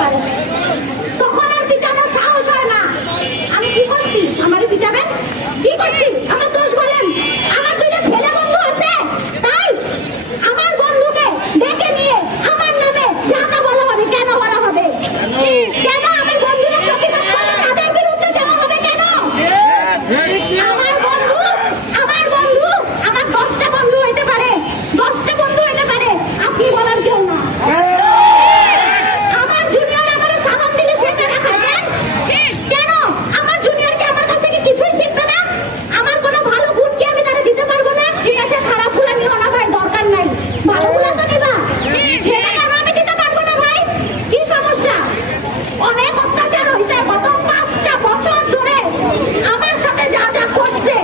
পারে, তখন আর পিটানোর সাহস হয় না। আমি কি করছি? আমারই পিটাবেন? কি করছি? আমার দোষ বলেন? আমার দুইটা ছেলে বন্ধু আছে, তাই আমার বন্ধুকে ডেকে নিয়ে আমার নামে যা তা বলা হবে। কেন বলা হবে? কেন আমার বন্ধুরা প্রতিবাদ করলে তাদের বিরুদ্ধে যাওয়া হবে? কেন? আমার বন্ধু আমার 10টা বন্ধু হইতে পারে, 10টা বন্ধু হইতে পারে, আপনি বলার কেউ না। আমার জুনিয়র আমারে সালাম দিলে সে মেরে খাবেন কেন? আমার জুনিয়রকে আমার কাছ থেকে কিছুই শিখবে না? আমার কোনো ভালো গুণ কি আমি তারা দিতে পারবো না? ঠিক আছে, খারাপ গুলো নিও না ভাই, দরকার নাই, ভালো গুলো তো নিবা। সেটা কেন আমি দিতে পারবো না ভাই? কি সমস্যা? অনেক অত্যাচার হয়েছে গত 5টা বছর ধরে আমার সাথে, যা যা করছে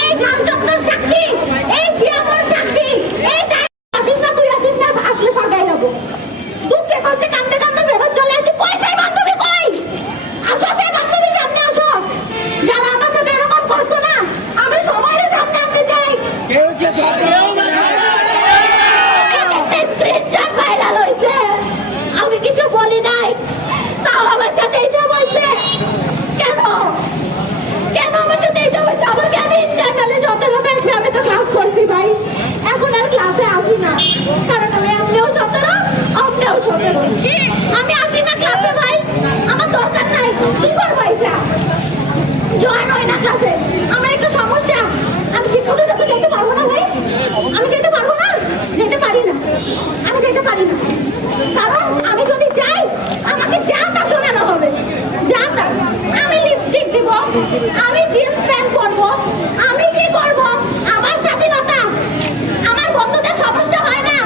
এই ঝালচত্বর সাক্ষী, এই জিয়ামোর সাক্ষী, এই আসিস না, তুই আসিস না, আসলে ফাঁকাই যাবো। দুঃখে কষ্টে কান্দতে কান্দতে ফেরত চলে আসি। কই সেই বান্ধবী? কই? আসো, সেই বান্ধবী সামনে আসো। যারা আমার সাথে এরকম করছো না, আমি সবাই সামনে আনতে চাই। একটা স্ক্রিনশট ভাইরাল হয়েছে, আমি কিছু বলি নাই, তাও আমার সাথে এসব হয়েছে। কেন কেন আমার সাথে এসব হয়েছে? আমাকে আমি ইন্টারনালে 17 তারিখে আমি তো ক্লাস করছি ভাই, এখন আর ক্লাসে আসি না, কারণ আমি আপনিও 17 আপনিও 17, আমি আসি না ক্লাসে ভাই, আমার দরকার নাই। কি করবো? এসা জয়েন হয় না ক্লাসে, আমার একটা সমস্যা, আমি শিক্ষকের কাছে যেতে পারবো না ভাই, আমি যেতে পারবো না, যেতে পারি না, আমি যেতে পারি না, কারণ আমি যদি যাই আমাকে যা তা শোনানো হবে, যা তা। আমি লিপস্টিক দিব, আমি জিন্স প্যান্ট পরবো, আমি কি করব? আমার স্বাধীনতা। আমার বন্ধুদের সমস্যা হয় না,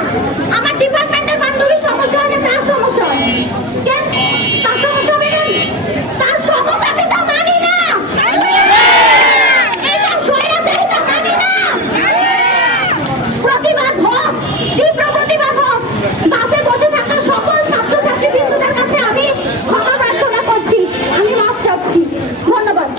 আমার ডিপার্টমেন্টের বান্ধবীর সমস্যা হয় না, তার সমস্যা হয় কেন? তার সমস্যা হবে কেন? তার সমতা আমি তা মানি না, এইসব স্বৈরাচারিতা মানি না। প্রতিবাদ হোক, তীব্র প্রতিবাদ হোক। বাসে বসে থাকা সকল ছাত্রছাত্রীবৃন্দদের কাছে আমি ক্ষমা প্রার্থনা করছি, আমি মাফ চাচ্ছি। ধন্যবাদ।